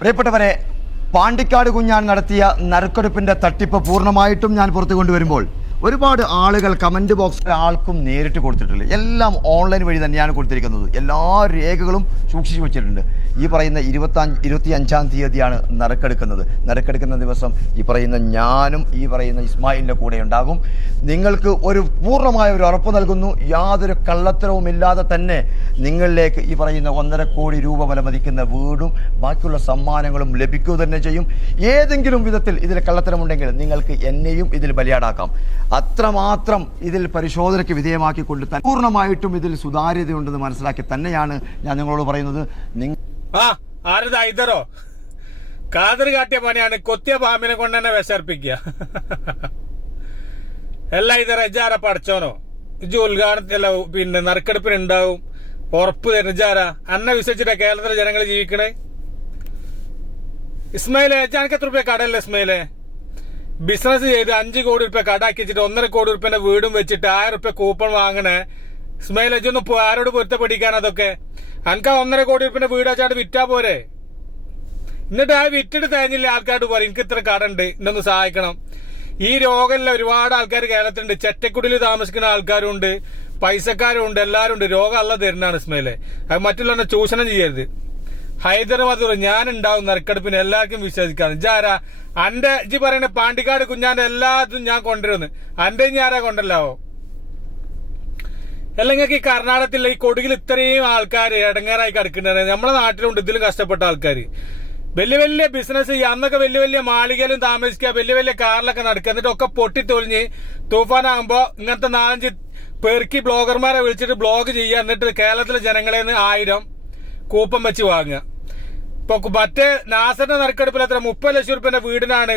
പ്രിയപ്പെട്ടവരെ, പാണ്ടിക്കാട് കുഞ്ഞാൻ നടത്തിയ നറുക്കെടുപ്പിന്റെ തട്ടിപ്പ് പൂർണ്ണമായിട്ടും ഞാൻ പുറത്തു കൊണ്ടുവരുമ്പോൾ ഒരുപാട് ആളുകൾ കമന്റ് ബോക്സിൽ ആൾക്കും നേരിട്ട് കൊടുത്തിട്ടില്ല. എല്ലാം ഓൺലൈൻ വഴി തന്നെയാണ് കൊടുത്തിരിക്കുന്നത്. എല്ലാ രേഖകളും സൂക്ഷിച്ചു വെച്ചിട്ടുണ്ട്. ഈ പറയുന്ന 25-ാം തീയതിയാണ് നറുക്കെടുക്കുന്ന ദിവസം ഈ പറയുന്ന ഞാനും ഈ പറയുന്ന ഇസ്മായിലിൻ്റെ കൂടെ ഉണ്ടാകും. നിങ്ങൾക്ക് ഒരു പൂർണ്ണമായ ഒരു ഉറപ്പ് നൽകുന്നു. യാതൊരു കള്ളത്തരവുമില്ലാതെ തന്നെ നിങ്ങളിലേക്ക് ഈ പറയുന്ന 1.5 കോടി രൂപ വില മതിക്കുന്ന വീടും ബാക്കിയുള്ള സമ്മാനങ്ങളും ലഭിക്കുക തന്നെ ചെയ്യും. ഏതെങ്കിലും വിധത്തിൽ ഇതിൽ കള്ളത്തരമുണ്ടെങ്കിൽ നിങ്ങൾക്ക് എന്നെയും ഇതിൽ ബലിയാടാക്കാം. അത്രമാത്രം ഇതിൽ പരിശോധനയ്ക്ക് വിധേയമാക്കിക്കൊണ്ട് പൂർണ്ണമായിട്ടും ഇതിൽ സുതാര്യതയുണ്ടെന്ന് മനസ്സിലാക്കി തന്നെയാണ് ഞാൻ നിങ്ങളോട് പറയുന്നത്. ഇതരോ കാതർ കാട്ടിയ പണിയാണ്. കൊത്തിയ പാമ്പിനെ കൊണ്ട് തന്നെ വിശർപ്പിക്കുക. എല്ലാം ഇതര ഇജാര പഠിച്ചോനോ ഇജ് ഉദ്ഘാടനത്തില്ല പിന്നെ നറുക്കെടുപ്പിനുണ്ടാവും ഉറപ്പ് തരുന്ന ഇജാര അന്നെ വിശ്വസിച്ചിട്ടാ കേരളത്തിലെ ജനങ്ങൾ ജീവിക്കണേ. ഇസ്മായിലെ എനിക്ക് എത്ര രൂപ കടയല്ലേ ഇസ്മായിലെ? ബിസിനസ് ചെയ്ത് 5 കോടി രൂപ കടാക്കി വെച്ചിട്ട് 1.5 കോടി രൂപന്റെ വീടും വെച്ചിട്ട് 1000 രൂപ കൂപ്പൺ വാങ്ങണേ ഇസ്മായിൽ. അജൊന്ന് ആരോട് പൊരുത്തപ്പെടിക്കാൻ? അതൊക്കെ അനക്ക് 1.5 കോടി രൂപന്റെ വീട് വെച്ചാട് വിറ്റാ പോരെ? എന്നിട്ട് ആ വിറ്റിട്ട് തേഞ്ഞില്ല ആൾക്കാരോട് പറയും എനിക്ക് ഇത്ര കടണ്ട്, ഇന്നൊന്ന് സഹായിക്കണം. ഈ രോഗമില്ല ഒരുപാട് ആൾക്കാർ കേരളത്തിലുണ്ട്. ചെറ്റക്കുടിയിൽ താമസിക്കുന്ന ആൾക്കാരുണ്ട്, പൈസക്കാരുണ്ട്, എല്ലാവരും ഉണ്ട്. രോഗം അല്ല തരുന്നതാണ് ഇസ്മായിലെ. അത് മറ്റുള്ളവരെ ചൂഷണം ചെയ്യരുത്. ഹൈദരാബാദ് ഞാൻ ഉണ്ടാവും നറുക്കെടുപ്പിന് എല്ലാവർക്കും വിശ്വസിക്കാന്ന്. ഇജാരാ അന്റെ ഇജ് പറയുന്ന പാണ്ടിക്കാട് കുഞ്ഞാന്റെ എല്ലാതും ഞാൻ കൊണ്ടുവരുന്നു. അന്റെ ഇനി ആരാ കൊണ്ടല്ലാവോ? അല്ലെങ്കിൽ ഈ കർണാടകത്തിലെ ഈ കൊടുകിൽ ഇത്രയും ആൾക്കാർ ഇടങ്ങേറായി കിടക്കുന്നത് നമ്മളെ നാട്ടിലുണ്ട്. ഇതിലും കഷ്ടപ്പെട്ട ആൾക്കാർ വലിയ വലിയ ബിസിനസ് ചെയ്യുക. അന്നൊക്കെ വലിയ വലിയ മാളികയിലും താമസിക്കുക, വലിയ വലിയ കാറിലൊക്കെ നടക്കുക. എന്നിട്ടൊക്കെ പൊട്ടിത്തൊളിഞ്ഞ് തൂഫാനാകുമ്പോ ഇങ്ങനത്തെ 4-5 പേർക്ക് ബ്ലോഗർമാരെ വിളിച്ചിട്ട് ബ്ലോഗ് ചെയ്യുക. എന്നിട്ട് കേരളത്തിലെ ജനങ്ങളെ 1000 കൂപ്പൺ വെച്ച് വാങ്ങുക. ഇപ്പൊ മറ്റേ നാസറിന്റെ നറുക്കെടുപ്പിൽ എത്ര 30 ലക്ഷം രൂപന്റെ വീടിനാണ്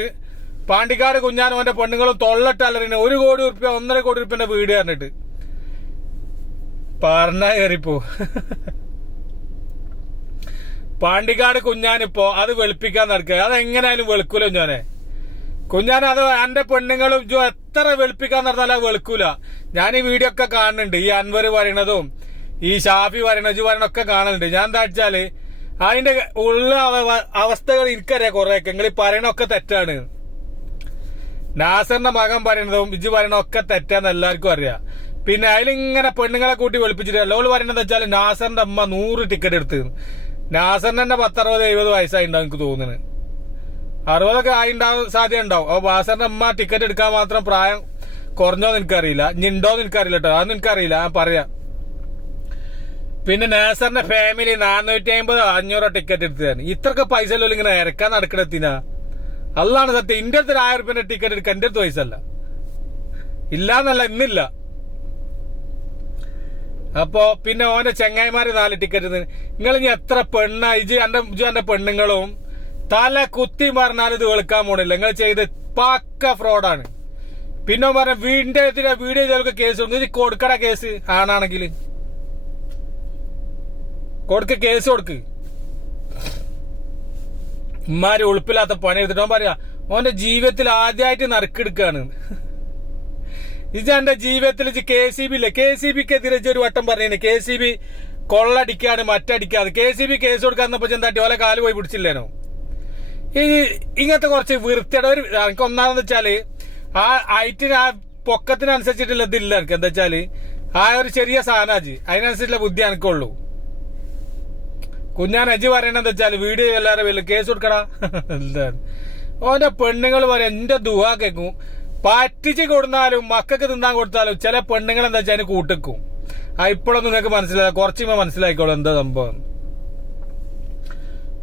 പാണ്ടിക്കാട് കുഞ്ഞാനും അവന്റെ പെണ്ണുങ്ങളും തൊള്ളട്ട് അലറിന് 1 കോടി രൂപ 1.5 കോടി രൂപന്റെ വീട് പറഞ്ഞിട്ട് പറഞ്ഞ കയറിപ്പോ. പാണ്ടിക്കാട് കുഞ്ഞാനിപ്പോ അത് വെളുപ്പിക്കാൻ നടക്കുക. അതെങ്ങനെയായാലും വെളുക്കൂല കുഞ്ഞാൻ. അത് എന്റെ പെണ്ണുങ്ങളും എത്ര വെളുപ്പിക്കാൻ നടന്നാലും അത് വെളുക്കൂല. ഞാൻ ഈ വീഡിയോ ഒക്കെ കാണുന്നുണ്ട്. ഈ അൻവർ പറയണതും ഈ ഷാഫി പറയണൊക്കെ കാണുന്നുണ്ട്. ഞാൻ എന്താ വെച്ചാല് അതിന്റെ ഉള്ള അവസ്ഥകൾ എനിക്കറിയാം. കുറെയൊക്കെ നിങ്ങൾ ഈ പറയണൊക്കെ തെറ്റാണ്. നാസറിന്റെ മകൻ പറയണതും ഇജ് പറയണൊക്കെ തെറ്റാന്ന് എല്ലാവർക്കും അറിയാം. പിന്നെ അതിലിങ്ങനെ പെണ്ണുങ്ങളെ കൂട്ടി വെളുപ്പിച്ചിട്ട് എല്ലോള് പറയണത് വെച്ചാൽ നാസറിന്റെ അമ്മ 100 ടിക്കറ്റ് എടുത്ത്. നാസറിന് തന്നെ 10-60-70 വയസ്സായിണ്ടാവും എനിക്ക് തോന്നുന്നു. 60 ആയിണ്ടാവും സാധ്യത ഉണ്ടാവും. അപ്പൊ നാസറിന്റെ അമ്മ ടിക്കറ്റ് എടുക്കാൻ മാത്രം പ്രായം കുറഞ്ഞോന്ന് എനിക്കറിയില്ല. ഇനി ഉണ്ടോന്ന് എനിക്കറിയില്ല കേട്ടോ. അതൊന്നും എനിക്കറിയില്ല, ഞാൻ പറയാം. പിന്നെ നാസറിന്റെ ഫാമിലി 450-500 ടിക്കറ്റ് എടുത്തതാണ്. ഇത്രക്ക് പൈസ അല്ലോ ഇങ്ങനെ ഇറക്കാൻ നടക്കണത്തിനാ. അല്ലാണ് സത്യം. ഇന്റെ അടുത്ത് 1000 രൂപന്റെ ടിക്കറ്റ് എടുക്കാൻ എന്റെ അടുത്ത് പൈസ അല്ല. ഇല്ലാന്നല്ല, ഇന്നില്ല. അപ്പോ പിന്നെ ഓന്റെ ചെങ്ങായിമാര് 4 ടിക്കറ്റ്. നിങ്ങൾ ഇനി എത്ര പെണ്ണ ഇജ് എന്റെ പെണ്ണുങ്ങളും തല കുത്തി പറഞ്ഞാൽ ഇത് വെളുക്കാൻ പോണില്ല. നിങ്ങൾ ചെയ്ത് പക്ക ഫ്രോഡാണ്. പിന്നെ പറഞ്ഞ വീടിന്റെ വീഡിയോ ചെയ്തവർക്ക് കേസ് കൊടുക്കും. ഇത് കൊടുക്കട കേസ് ആണാണെങ്കിൽ കേസ് കൊടുക്ക്. ഇമാര് ഉളുപ്പില്ലാത്ത പണി എടുത്തിട്ട് ഓൻ പറയാ ഓന്റെ ജീവിതത്തിൽ ആദ്യമായിട്ട് നറുക്കെടുക്കാണ്. ഇത് എന്റെ ജീവിതത്തിൽ KCB ഇല്ലേ, KCBക്കെതിരെ ഒരു വട്ടം പറഞ്ഞേ KCB കൊള്ളടിക്കാണ് മറ്റടിക്കാതെ. KCB കേസ് കൊടുക്കാന്നപ്പോ എന്താട്ടി ഓലെ കാല് പോയി പിടിച്ചില്ലേനോ? ഈ ഇങ്ങനത്തെ കുറച്ച് വൃത്തിയുടെ ഒരു എനിക്ക് ഒന്നാമെന്ന് വെച്ചാല് ആ ഹൈറ്റിന് ആ പൊക്കത്തിനനുസരിച്ചിട്ടുള്ള ഇതില്ല. എനിക്ക് എന്താ വെച്ചാല് ആ ഒരു ചെറിയ സാധനാജ് അതിനനുസരിച്ചുള്ള ബുദ്ധി എനിക്കുള്ളൂ. കുഞ്ഞാൻ അജി പറയണെന്ന് വെച്ചാല് വീഡിയോ എല്ലാവരും വലിയ കേസ് കൊടുക്കടാ. എന്താണ് ഓന്റെ പെണ്ണുങ്ങൾ പറയാം എന്റെ ദുവാ കേൾക്കും. പറ്റിച്ച് കൊടുത്താലും മക്കൾക്ക് തിന്നാൻ കൊടുത്താലും ചില പെണ്ണുങ്ങൾ എന്താ വെച്ചാൽ അതിന് കൂട്ടിക്കും. ഇപ്പോഴൊന്നും നിങ്ങൾക്ക് മനസ്സിലായി, കുറച്ചുമ്പോ മനസ്സിലായിക്കോളൂ എന്താ സംഭവം.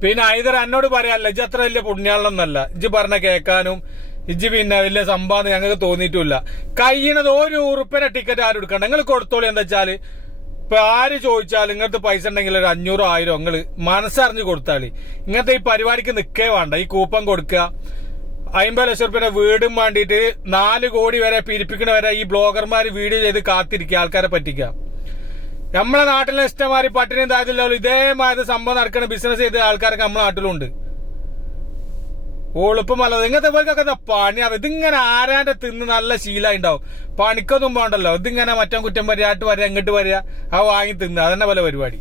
പിന്നെ ഐതർ എന്നോട് പറയാല്ല ഇജ്ജ് അത്ര വലിയ പുണ്യാളൊന്നല്ല. ഇജ്ജ് പറഞ്ഞ കേൾക്കാനും ഇജ്ജ് പിന്നെ വലിയ സംഭവം ഞങ്ങൾക്ക് തോന്നിയിട്ടില്ല. കഴിയണത് 1 ഉറുപ്പിന്റെ ടിക്കറ്റ് ആരും എടുക്കണ്ട. നിങ്ങൾ കൊടുത്തോളൂ. എന്താ വെച്ചാല് ഇപ്പൊ ആര് ചോദിച്ചാലും ഇങ്ങനത്തെ പൈസ ഉണ്ടെങ്കിൽ ഒരു 500-1000 നിങ്ങള് മനസ്സറിഞ്ഞ് കൊടുത്താളി. ഇങ്ങനത്തെ ഈ പരിപാടിക്ക് നിൽക്കേ വേണ്ട. ഈ കൂപ്പൺ കൊടുക്കുക, 50 ലക്ഷം രൂപയുടെ വീടും വേണ്ടിയിട്ട് 4 കോടി വരെ പിരിപ്പിക്കണ വരെ ഈ ബ്ലോഗർമാര് വീഡിയോ ചെയ്ത് കാത്തിരിക്കുക, ആൾക്കാരെ പറ്റിക്കുക. നമ്മളെ നാട്ടിലെ ഇഷ്ടമാതിരി പട്ടിണിയും താഴത്തില്ലോ ഇതേമാതിരി സംഭവം നടക്കുന്ന ബിസിനസ് ചെയ്ത ആൾക്കാരൊക്കെ നമ്മളെ നാട്ടിലുണ്ട്. എളുപ്പമല്ല. ഇങ്ങനത്തെ പോലൊക്കെ പണി. ഇതിങ്ങനെ ആരാന്റെ തിന്ന് നല്ല ശീലമായി ഉണ്ടാവും. പണിക്കൊന്നും പോകണ്ടല്ലോ. ഇതിങ്ങനെ മറ്റോ കുറ്റം വരിക, ആട്ട് വരിക, ഇങ്ങോട്ട് വരിക, ആ വാങ്ങി തിന്ന്. അതന്നെ പോലെ പരിപാടി.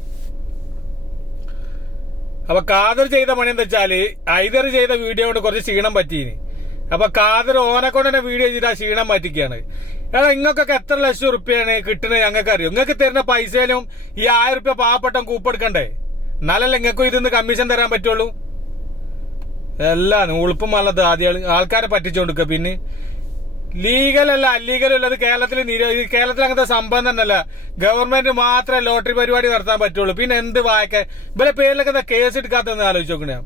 അപ്പൊ ഖാദർ ചെയ്ത പണി എന്താ വെച്ചാല് ഐദർ ചെയ്ത വീഡിയോ കൊണ്ട് കുറച്ച് ക്ഷീണം പറ്റീന്. അപ്പൊ ഖാദർ ഓനെ കൊണ്ട് തന്നെ വീഡിയോ ചെയ്ത് ആ ക്ഷീണം മാറ്റിക്കാണ്. എടാ ഇങ്ങക്കൊക്കെ എത്ര ലക്ഷം റുപ്യാണ് കിട്ടുന്നത് ഞങ്ങൾക്ക് അറിയും. നിങ്ങൾക്ക് തരുന്ന പൈസയിലും ഈ 1000 റുപ്യ പാവപ്പെട്ട കൂപ്പെടുക്കണ്ടേ? എന്നാലല്ലേ നിങ്ങൾക്കും ഇതിന്ന് കമ്മീഷൻ തരാൻ പറ്റുള്ളൂ. എല്ലാം ഉളുപ്പും നല്ലത് ആദ്യം ആൾക്കാരെ പറ്റിച്ചോണ്ടിരിക്കുക. പിന്നെ ലീഗലല്ല അല്ലീഗലല്ല, അത് കേരളത്തിൽ അങ്ങനത്തെ സംഭവം തന്നെയല്ല. ഗവൺമെന്റ് മാത്രമേ ലോട്ടറി പരിപാടി നടത്താൻ പറ്റുള്ളൂ. പിന്നെ എന്ത് വായിക്കാൻ ഇവരെ പേരിലൊക്കെ കേസ് എടുക്കാത്തെന്ന് ആലോചിച്ച് നോക്കണേ.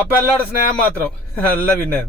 അപ്പൊ എല്ലാവരുടെ സ്നേഹം മാത്രം അല്ല പിന്നെ